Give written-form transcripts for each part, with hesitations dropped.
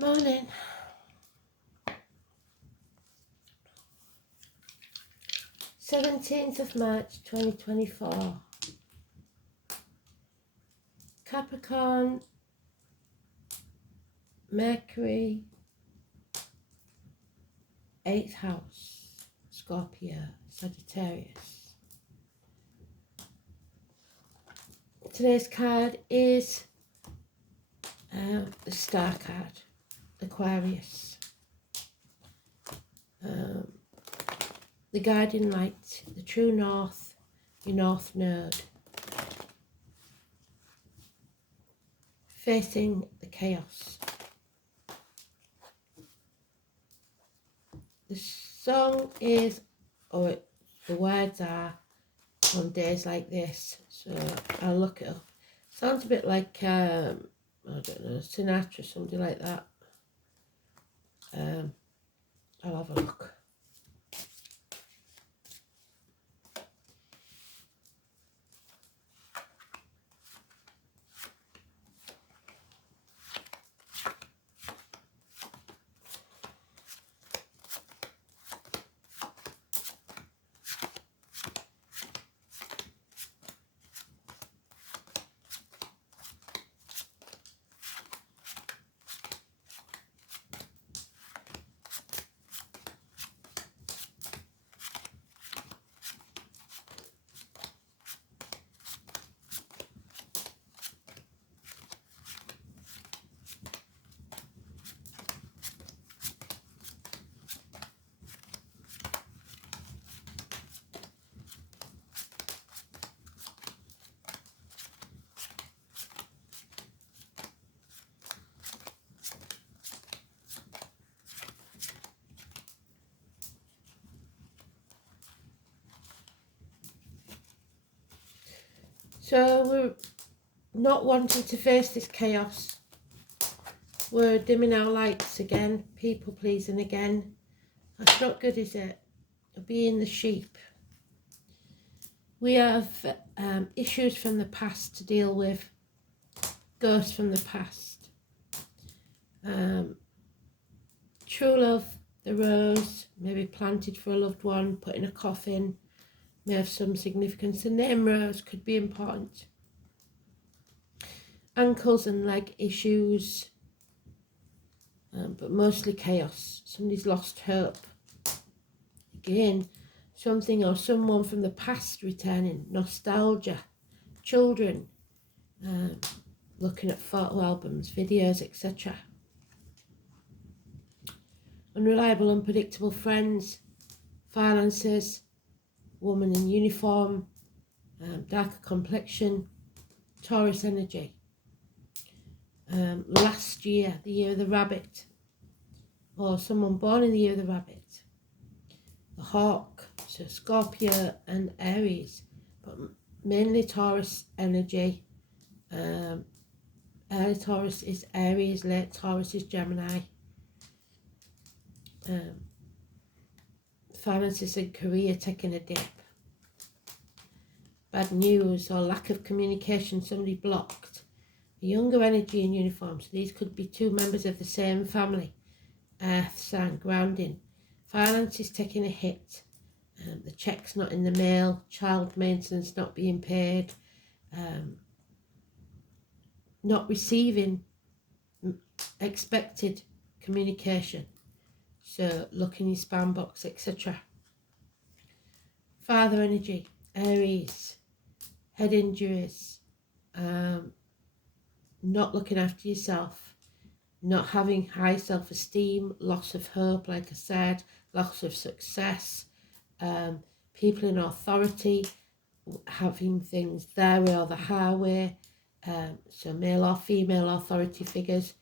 Morning. 17th of March 2024. Capricorn, Mercury, 8th house, Scorpio, Sagittarius. Today's card is the Star card, Aquarius. The guiding light, the true north, your north node. Facing the chaos. The song is, the words are, on days like this, so I'll look it up. Sounds a bit like, I don't know, Sinatra, something like that. I'll have a look. So we're not wanting to face this chaos. We're dimming our lights again, people pleasing again. That's not good, is it? Being the sheep. We have issues from the past to deal with, ghosts from the past. True love, the rose, maybe planted for a loved one, put in a coffin, may have some significance. The name Rose could be important. Ankles and leg issues, but mostly chaos. Somebody's lost hope. Again, something or someone from the past returning. Nostalgia. Children, looking at photo albums, videos, etc. Unreliable, unpredictable friends. Finances. Woman in uniform, darker complexion, Taurus energy. Last year, the year of the rabbit, or someone born in the year of the rabbit. The hawk, so Scorpio and Aries, but mainly Taurus energy. Early Taurus is Aries, late Taurus is Gemini. Finances and career taking a dip. Bad news or lack of communication, somebody blocked. A younger energy in uniform, so these could be two members of the same family. Earth sign, grounding. Finances taking a hit. The check's not in the mail. Child maintenance not being paid. Not receiving expected communication. So look in your spam box, etc. Father energy, Aries, head injuries, not looking after yourself, not having high self-esteem, loss of hope, like I said, loss of success, people in authority, having things their way or the highway, so male or female authority figures.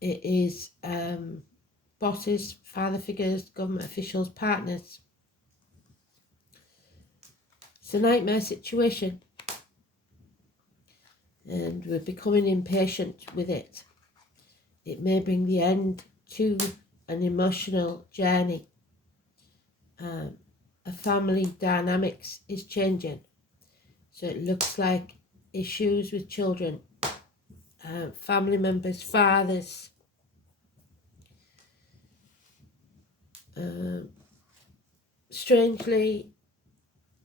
It is bosses, father figures, government officials, partners. It's a nightmare situation, and we're becoming impatient with it. It may bring the end to an emotional journey. A family dynamics is changing, so it looks like issues with children, family members, fathers. Strangely,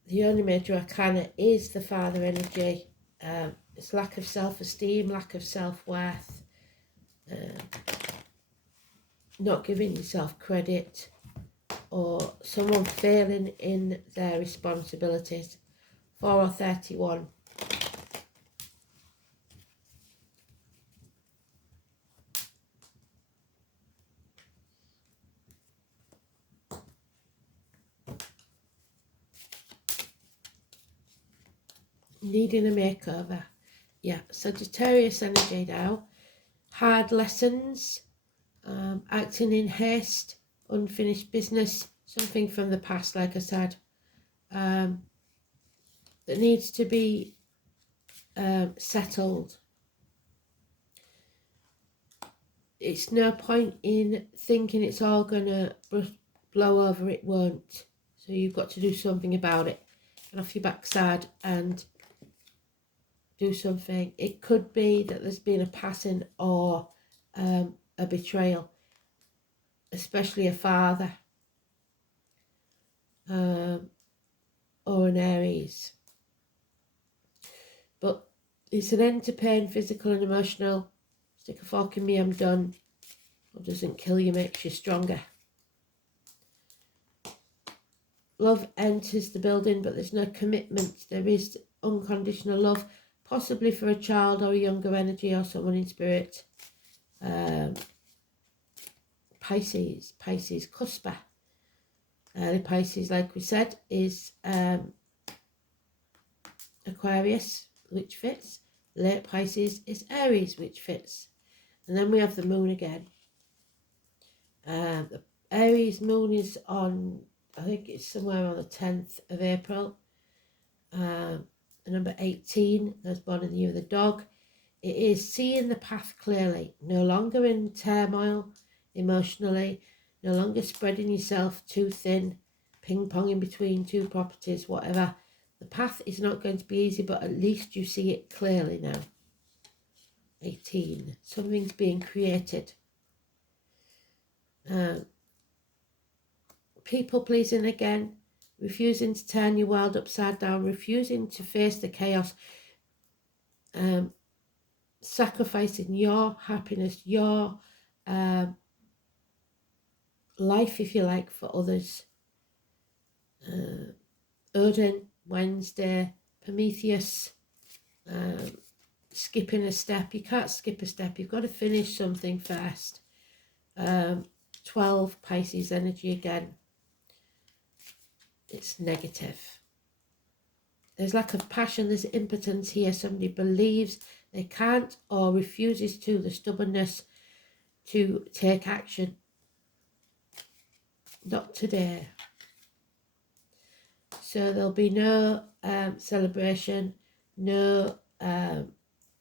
the only major arcana is the father energy. It's lack of self-esteem, lack of self-worth, not giving yourself credit, or someone failing in their responsibilities. 4 or 31. Needing a makeover. Yeah, Sagittarius energy now. Hard lessons, acting in haste, unfinished business, something from the past, like I said, that needs to be settled. It's no point in thinking it's all going to blow over, it won't. So you've got to do something about it. Get off your backside and do something. It could be that there's been a passing or a betrayal, especially a father or an Aries. But it's an end to pain, physical and emotional. Stick a fork in me, I'm done. What doesn't kill you makes you stronger. Love enters the building, but there's no commitment. There is unconditional love, possibly for a child or a younger energy or someone in spirit. Pisces, cusper. The Pisces, like we said, is Aquarius, which fits. Late Pisces is Aries, which fits. And then we have the moon again. The Aries moon is on, I think it's somewhere on the 10th of April. The number 18, I was born in the year of the dog. It is seeing the path clearly, no longer in turmoil emotionally, no longer spreading yourself too thin, ping-ponging between two properties, whatever. The path is not going to be easy, but at least you see it clearly now. 18, something's being created. People pleasing again, refusing to turn your world upside down, refusing to face the chaos, sacrificing your happiness, your life, if you like, for others. Odin, Wednesday, Prometheus, skipping a step. You can't skip a step, you've got to finish something first. 12, Pisces energy again. It's negative. There's lack of passion, there's impotence here. Somebody believes they can't or refuses to, the stubbornness to take action. Not today. So there'll be no celebration, no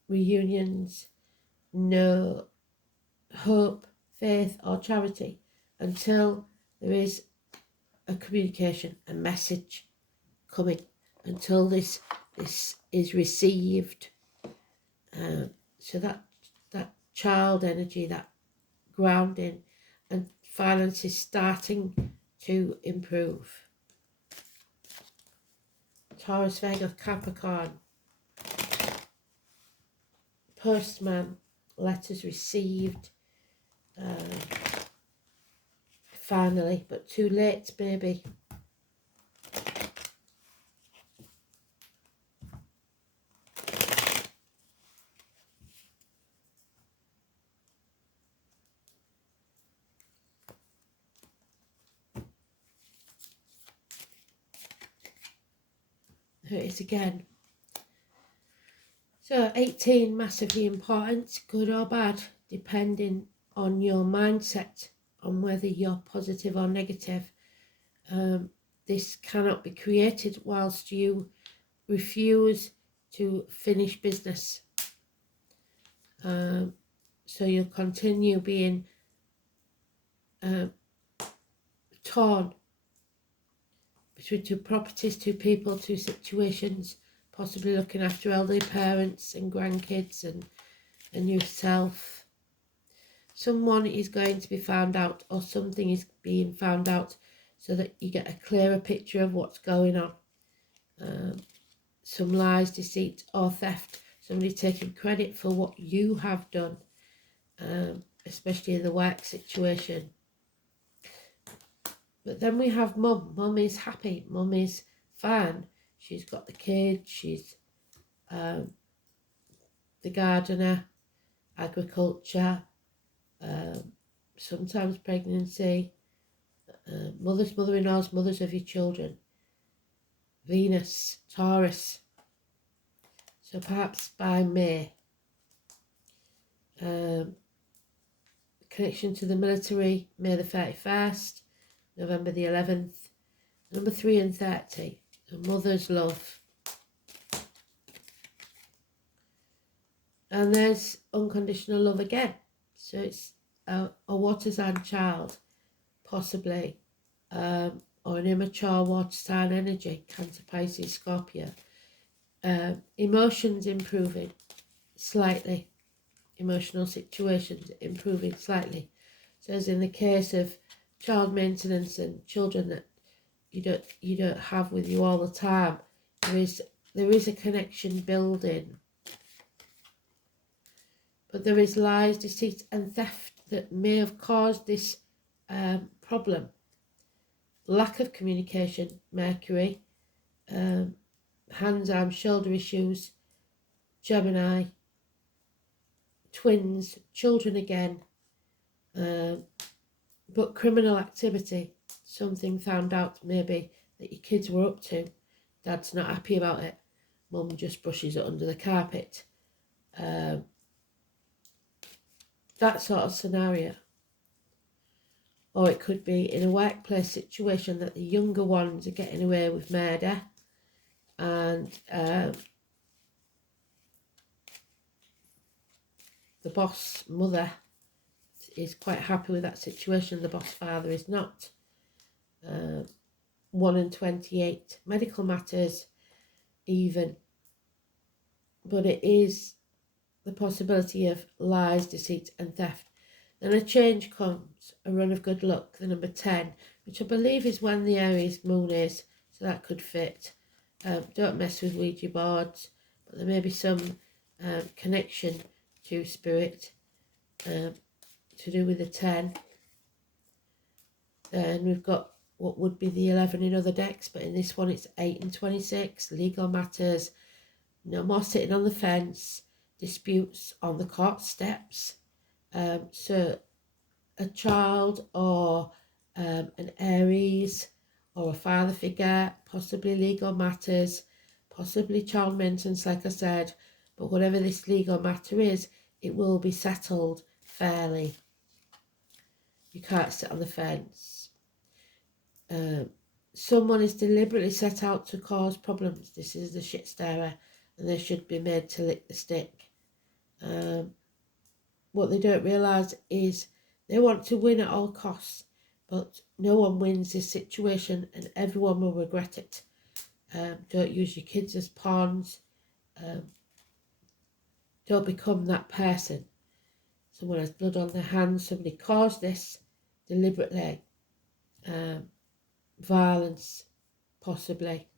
reunions, no hope, faith or charity until there is a communication, a message coming, until this is received. So that child energy, that grounding, and finance is starting to improve. Taurus, Virgo, Capricorn. Postman, letters received. Finally, but too late, baby. Here it is again. So 18, massively important, good or bad, depending on your mindset, on whether you're positive or negative. This cannot be created whilst you refuse to finish business. So you'll continue being torn between two properties, two people, two situations, possibly looking after elderly parents and grandkids and a new self. Someone is going to be found out, or something is being found out, so that you get a clearer picture of what's going on. Some lies, deceit or theft. Somebody taking credit for what you have done, especially in the work situation. But then we have mum. Mum is happy. Mum is fine. She's got the kids. She's the gardener, agriculture, sometimes pregnancy, mothers, mother-in-laws, mothers of your children. Venus, Taurus. So perhaps by May. Connection to the military, May the 31st, November the 11th. Number 3 and 30. A mother's love. And there's unconditional love again. So it's a water sign child, possibly, or an immature water sign energy, Cancer, Pisces, Scorpio. Emotions improving slightly. Emotional situations improving slightly. So as in the case of child maintenance and children that you don't have with you all the time, there is a connection building. But there is lies, deceit and theft that may have caused this problem. Lack of communication, Mercury, hands, arms, shoulder issues, Gemini, twins, children again, but criminal activity, something found out maybe that your kids were up to. Dad's not happy about it. Mum just brushes it under the carpet. That sort of scenario. Or it could be in a workplace situation that the younger ones are getting away with murder, and the boss mother is quite happy with that situation. The boss father is not. 1 and 28. Medical matters even. But it is the possibility of lies, deceit and theft. Then a change comes, a run of good luck, the number 10, which I believe is when the Aries moon is, so that could fit. Don't mess with Ouija boards, but there may be some connection to spirit to do with the 10. Then we've got what would be the 11 in other decks, but in this one it's 8 and 26, legal matters, no more sitting on the fence, disputes on the court steps. So a child or an Aries or a father figure, possibly legal matters, possibly child maintenance, like I said, but whatever this legal matter is, it will be settled fairly. You can't sit on the fence. Someone is deliberately set out to cause problems. This is the shit stirrer, and they should be made to lick the stick. What they don't realise is they want to win at all costs, but no one wins this situation and everyone will regret it. Don't use your kids as pawns. Don't become that person. Someone has blood on their hands. Somebody caused this deliberately. Violence, possibly.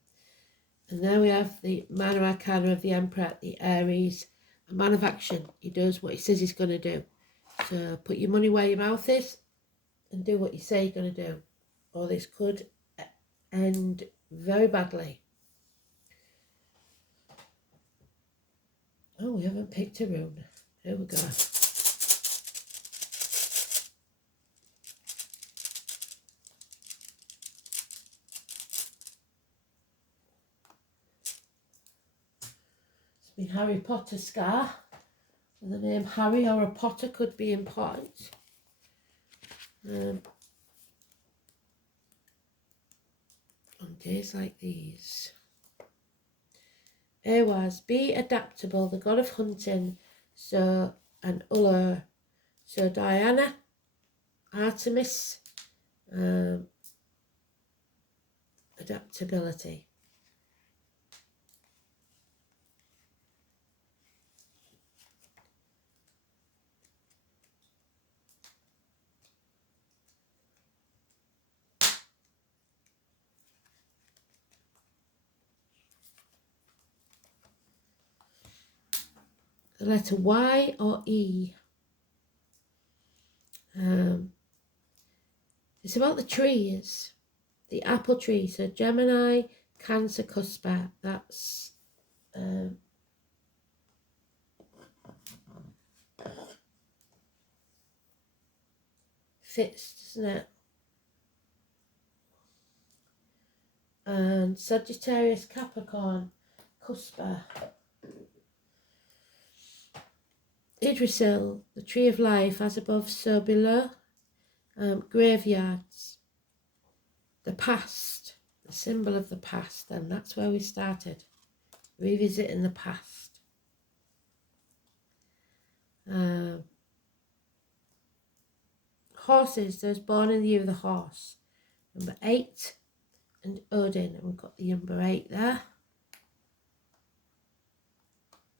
And there we have the minor arcana of the Emperor, the Aries, a man of action. He does what he says he's going to do. So put your money where your mouth is and do what you say you're going to do, or this could end very badly. Oh, we haven't picked a rune. Here we go. It's my Harry Potter scar. The name Harry or a Potter could be important. On days like these. Awas, be adaptable, the god of hunting, so, and Uller, so Diana, Artemis, adaptability. the letter Y or E. It's about the trees, the apple tree. So Gemini, Cancer, Cusper. That's fits, doesn't it? And Sagittarius, Capricorn, Cusper. Yggdrasil, the tree of life, as above, so below. Graveyards, the past, the symbol of the past, and that's where we started, revisiting the past. Horses, those born in the year of the horse, number 8, and Odin, and we've got the number 8 there.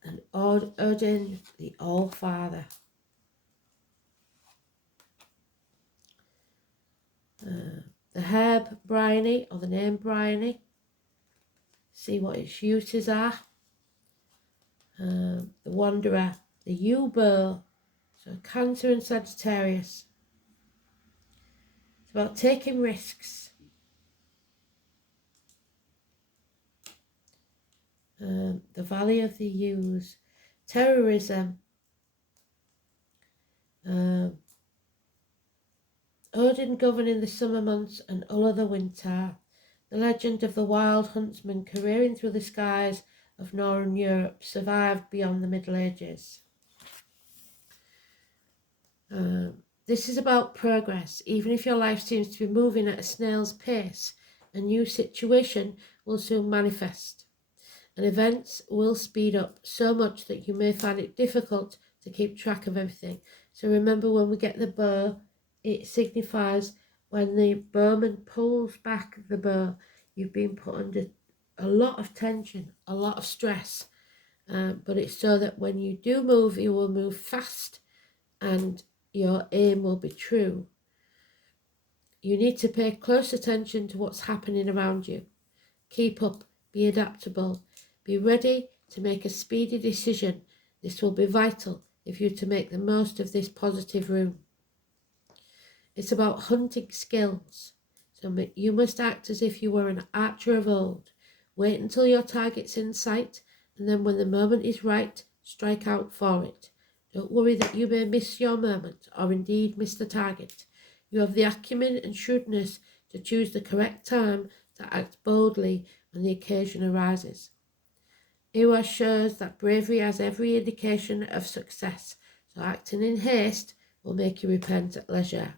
And Odin, the All-Father. The herb Bryony, or the name Bryony, see what its uses are. The Wanderer, the yew-bow, so Cancer and Sagittarius. It's about taking risks. The Valley of the Yews, terrorism. Odin governing the summer months and Ulla the winter. The legend of the wild huntsman careering through the skies of Northern Europe survived beyond the Middle Ages. This is about progress. Even if your life seems to be moving at a snail's pace, a new situation will soon manifest, and events will speed up so much that you may find it difficult to keep track of everything. So remember, when we get the bow, it signifies when the bowman pulls back the bow, you've been put under a lot of tension, a lot of stress. But it's so that when you do move, you will move fast and your aim will be true. You need to pay close attention to what's happening around you. Keep up, be adaptable, be ready to make a speedy decision. This will be vital if you're to make the most of this positive rune. It's about hunting skills. So you must act as if you were an archer of old. Wait until your target's in sight, and then when the moment is right, strike out for it. Don't worry that you may miss your moment, or indeed miss the target. You have the acumen and shrewdness to choose the correct time to act boldly when the occasion arises. Iwa shows that bravery has every indication of success, so acting in haste will make you repent at leisure.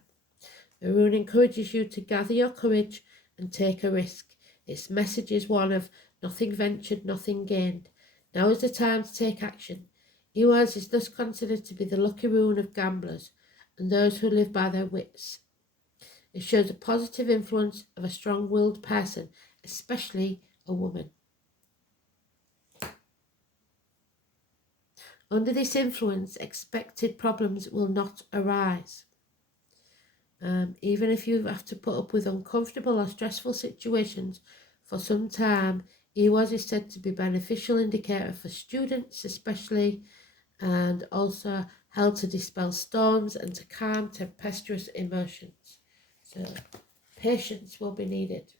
The rune encourages you to gather your courage and take a risk. Its message is one of nothing ventured, nothing gained. Now is the time to take action. Iwaz is thus considered to be the lucky rune of gamblers and those who live by their wits. It shows a positive influence of a strong-willed person, especially a woman. Under this influence, expected problems will not arise. Even if you have to put up with uncomfortable or stressful situations for some time, Iwaz is said to be a beneficial indicator for students especially, and also help to dispel storms and to calm tempestuous emotions. So patience will be needed.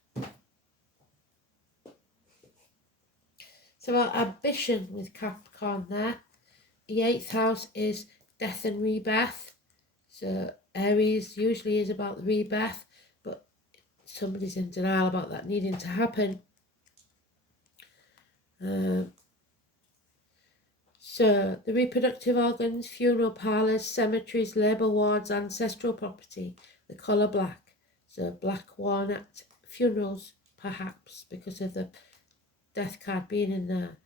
It's about ambition with Capricorn there. The 8th house is death and rebirth. So Aries usually is about the rebirth, but somebody's in denial about that needing to happen. So the reproductive organs, funeral parlours, cemeteries, labour wards, ancestral property, the colour black. So black worn at funerals, perhaps, because of the death card being in there.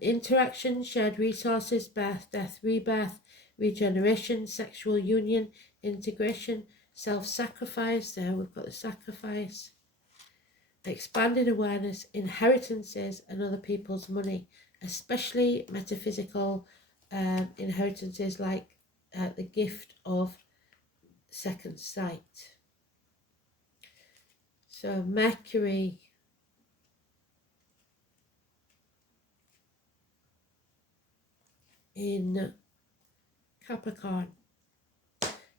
Interaction, shared resources, birth, death, rebirth, regeneration, sexual union, integration, self-sacrifice. There we've got the sacrifice. Expanded awareness, inheritances and other people's money, especially metaphysical inheritances like the gift of second sight. So Mercury, in Capricorn.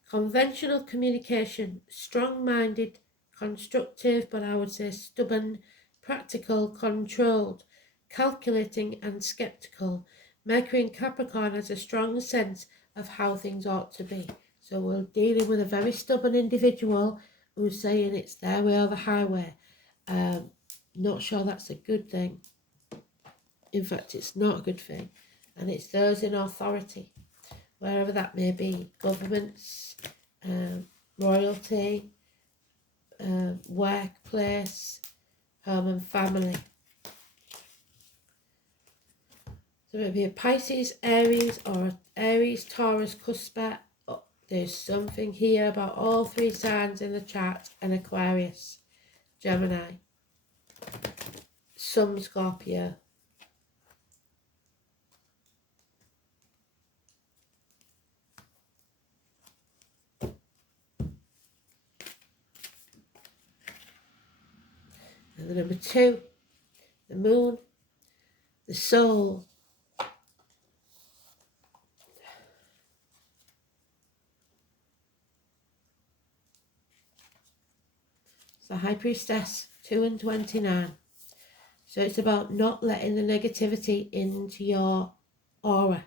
Conventional communication, strong-minded, constructive, but I would say stubborn, practical, controlled, calculating and sceptical. Mercury in Capricorn has a strong sense of how things ought to be. So we're dealing with a very stubborn individual who's saying it's their way or the highway. Not sure that's a good thing. In fact, it's not a good thing. And it's those in authority, wherever that may be, governments, royalty, workplace, home and family. So maybe a Pisces, Aries, or Aries, Taurus, Cuspa. Oh, there's something here about all three signs in the chart, and Aquarius, Gemini, some Scorpio. And the number 2, the moon, the soul. It's the High Priestess, 2 and 29. So it's about not letting the negativity into your aura,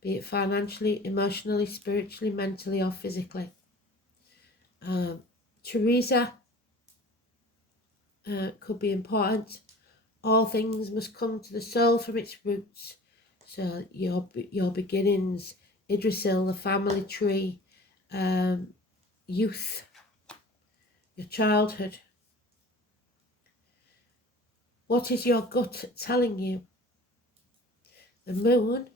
be it financially, emotionally, spiritually, mentally, or physically. Teresa could be important. All things must come to the soul from its roots. So your beginnings, Idrisil, the family tree, youth, your childhood. What is your gut telling you? The moon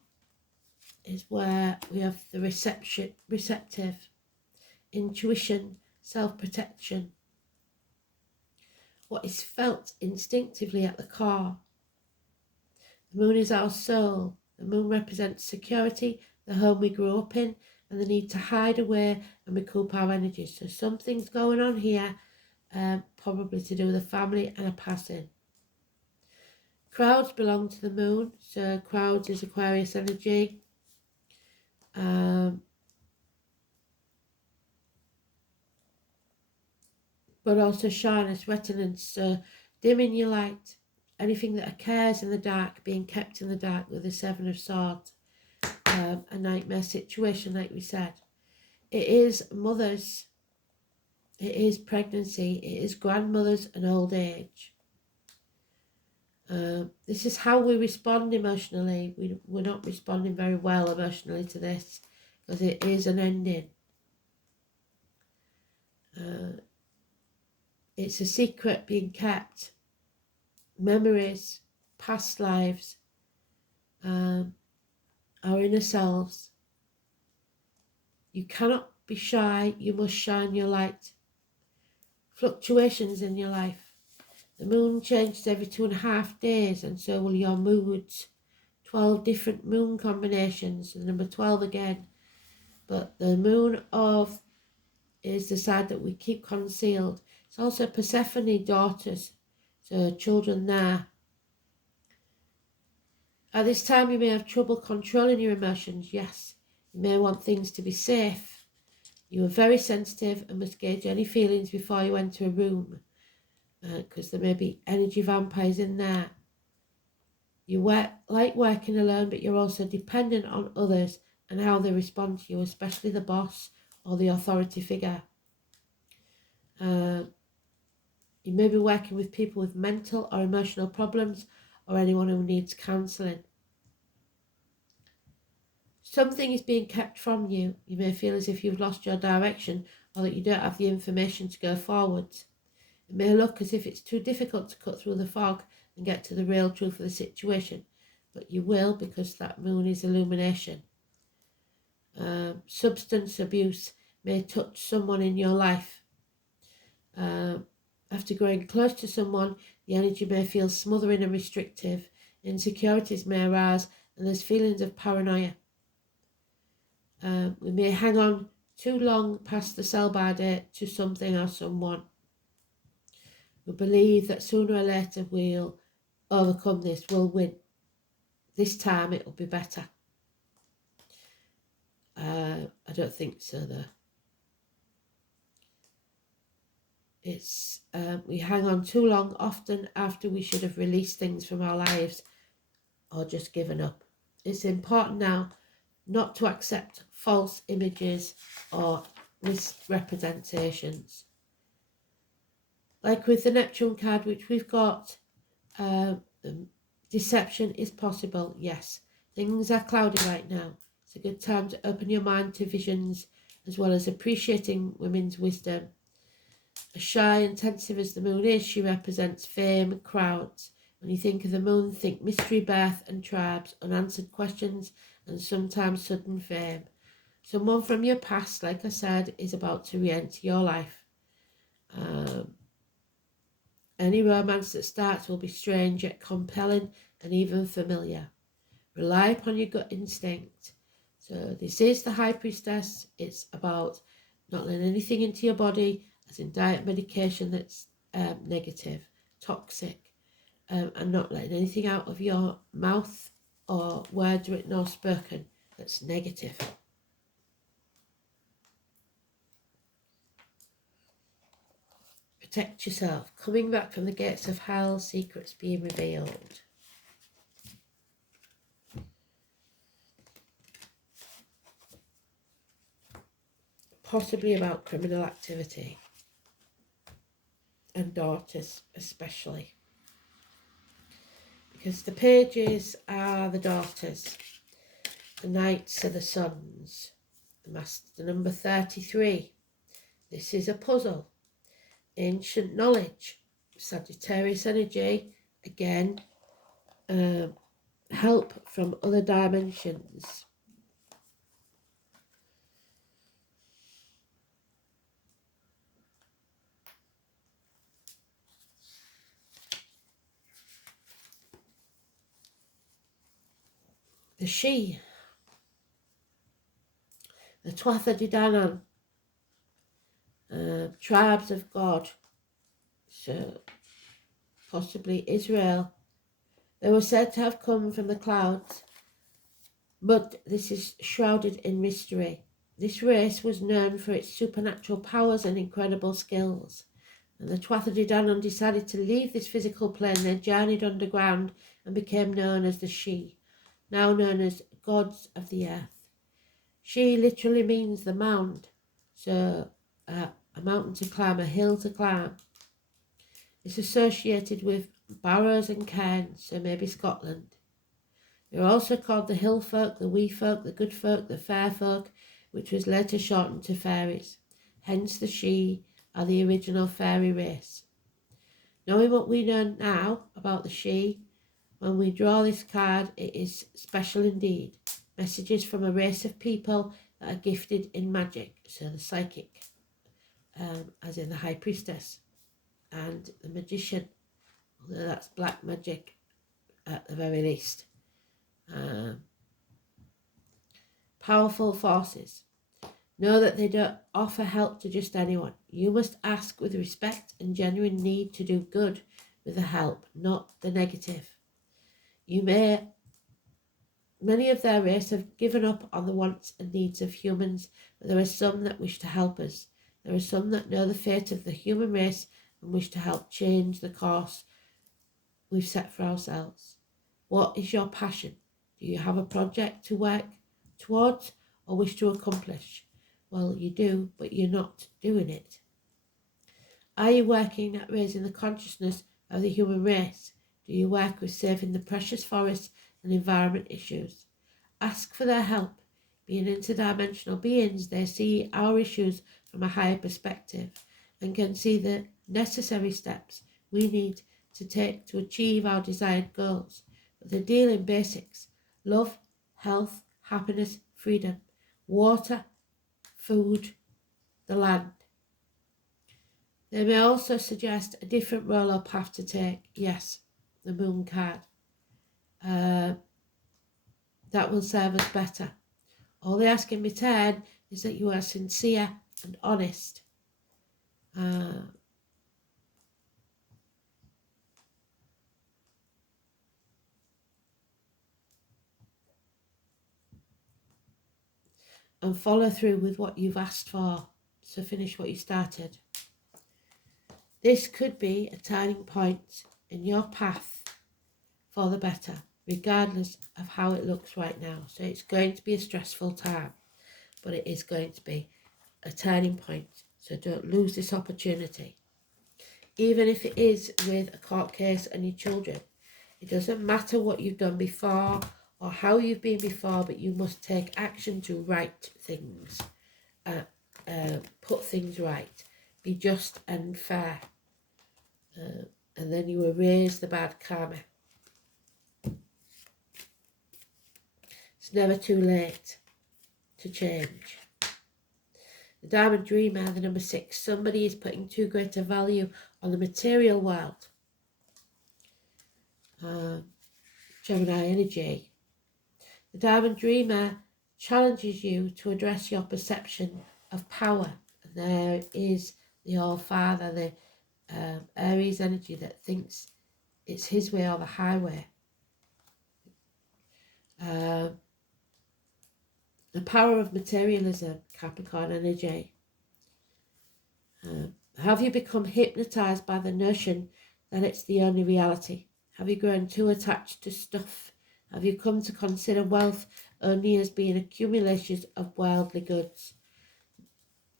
is where we have the receptive, intuition, self-protection. What is felt instinctively at the core. The moon is our soul. The moon represents security, the home we grew up in, and the need to hide away and recoup our energy. So something's going on here, probably to do with a family and a passing. Crowds belong to the moon, so crowds is Aquarius energy. But also shyness, reticence, so dimming your light. Anything that occurs in the dark, being kept in the dark with the 7 of Swords. A nightmare situation, like we said. It is mothers. It is pregnancy. It is grandmothers and old age. This is how we respond emotionally. We're not responding very well emotionally to this because it is an ending. It's a secret being kept. Memories, past lives, our inner selves. You cannot be shy, you must shine your light. Fluctuations in your life. The moon changes every 2.5 days, and so will your moods. 12 different moon combinations, the number 12 again. But the moon is the side that we keep concealed. It's also Persephone daughters, so children there. At this time you may have trouble controlling your emotions, yes. You may want things to be safe. You are very sensitive and must gauge any feelings before you enter a room, because there may be energy vampires in there. You like working alone, but you're also dependent on others and how they respond to you, especially the boss or the authority figure. You may be working with people with mental or emotional problems, or anyone who needs counselling. Something is being kept from you. You may feel as if you've lost your direction, or that you don't have the information to go forwards. It may look as if it's too difficult to cut through the fog and get to the real truth of the situation, but you will, because that moon is illumination. Substance abuse may touch someone in your life. After growing close to someone, the energy may feel smothering and restrictive. Insecurities may arise, and there's feelings of paranoia. We may hang on too long past the sell-by date to something or someone. We believe that sooner or later we'll overcome this, we'll win. This time it will be better. don't think so though. It's we hang on too long, often after we should have released things from our lives or just given up. It's important now not to accept false images or misrepresentations. Like with the Neptune card, which we've got, deception is possible, yes. Things are cloudy right now. It's a good time to open your mind to visions, as well as appreciating women's wisdom. As shy and tentative as the moon is, she represents fame and crowds. When you think of the moon, think mystery, birth and tribes, unanswered questions, and sometimes sudden fame. Someone from your past, like I said, is about to re-enter your life. Any romance that starts will be strange yet compelling and even familiar. Rely upon your gut instinct. So this is the High Priestess. It's about not letting anything into your body, as in diet, medication that's negative, toxic, and not letting anything out of your mouth or words written or spoken that's negative. Protect yourself. Coming back from the gates of hell, secrets being revealed. Possibly about criminal activity. And daughters especially. Because the pages are the daughters. The knights are the sons. The master number 33. This is a puzzle. Ancient knowledge. Sagittarius energy. Again, help from other dimensions. The she. The Tuatha De Danann. Tribes of God. So possibly Israel. They were said to have come from the clouds, but this is shrouded in mystery. This race was known for its supernatural powers and incredible skills. And the Tuatha De Danann decided to leave this physical plane. They journeyed underground and became known as the She, now known as gods of the earth. She literally means the mound, so a mountain to climb, a hill to climb. It's associated with Barrows and Cairns, so maybe Scotland. They're also called the hill folk, the wee folk, the good folk, the fair folk, which was later shortened to fairies. Hence the She are the original fairy race. Knowing what we know now about the She, when we draw this card, it is special indeed. Messages from a race of people that are gifted in magic, so the psychic, as in the High Priestess, and the magician, although that's black magic at the very least. Powerful forces. Know that they don't offer help to just anyone. You must ask with respect and genuine need to do good with the help, not the negative. Many of their race have given up on the wants and needs of humans, but there are some that wish to help us. There are some that know the fate of the human race and wish to help change the course we've set for ourselves. What is your passion? Do you have a project to work towards or wish to accomplish? Well, you do, but you're not doing it. Are you working at raising the consciousness of the human race? Do you work with saving the precious forests and environment issues? Ask for their help. Being interdimensional beings, they see our issues from a higher perspective and can see the necessary steps we need to take to achieve our desired goals. But they deal in basics: love, health, happiness, freedom, water, food, the land. They may also suggest a different role or path to take. Yes, the moon card. That will serve us better. All they ask in return is that you are sincere and honest. and follow through with what you've asked for. So finish what you started. This could be a turning point in your path for the better, regardless of how it looks right now. So it's going to be a stressful time, but it is going to be a turning point. So don't lose this opportunity. Even if it is with a court case and your children, it doesn't matter what you've done before or how you've been before, but you must take action to right things, put things right, be just and fair, and then you erase the bad karma. It's never too late to change. The Diamond Dreamer, the number 6, somebody is putting too great a value on the material world. Gemini energy. The Diamond Dreamer challenges you to address your perception of power. And there is the All-Father, the Aries energy that thinks it's his way or the highway. The power of materialism, Capricorn energy. Have you become hypnotized by the notion that it's the only reality? Have you grown too attached to stuff? Have you come to consider wealth only as being accumulations of worldly goods?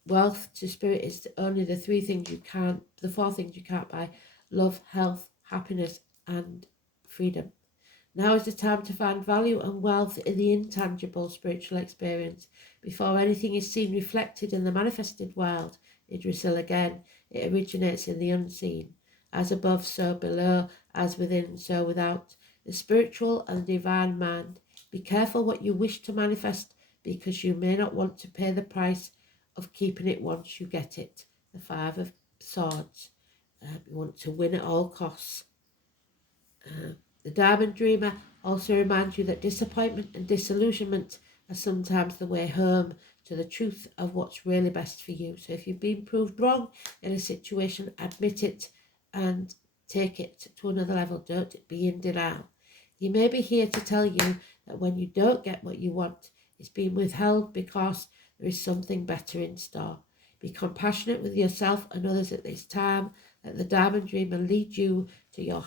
Wealth to spirit is only the four things you can't buy: love, health, happiness, and freedom. Now is the time to find value and wealth in the intangible spiritual experience before anything is seen reflected in the manifested world. Idrisil again, it originates in the unseen. As above, so below, as within, so without. The spiritual and divine mind. Be careful what you wish to manifest, because you may not want to pay the price of keeping it once you get it. The 5 of Swords. You want to win at all costs. The Diamond Dreamer also reminds you that disappointment and disillusionment are sometimes the way home to the truth of what's really best for you. So if you've been proved wrong in a situation, admit it and take it to another level. Don't be in denial. He may be here to tell you that when you don't get what you want, it's been withheld because there is something better in store. Be compassionate with yourself and others at this time. Let the Diamond Dreamer lead you to your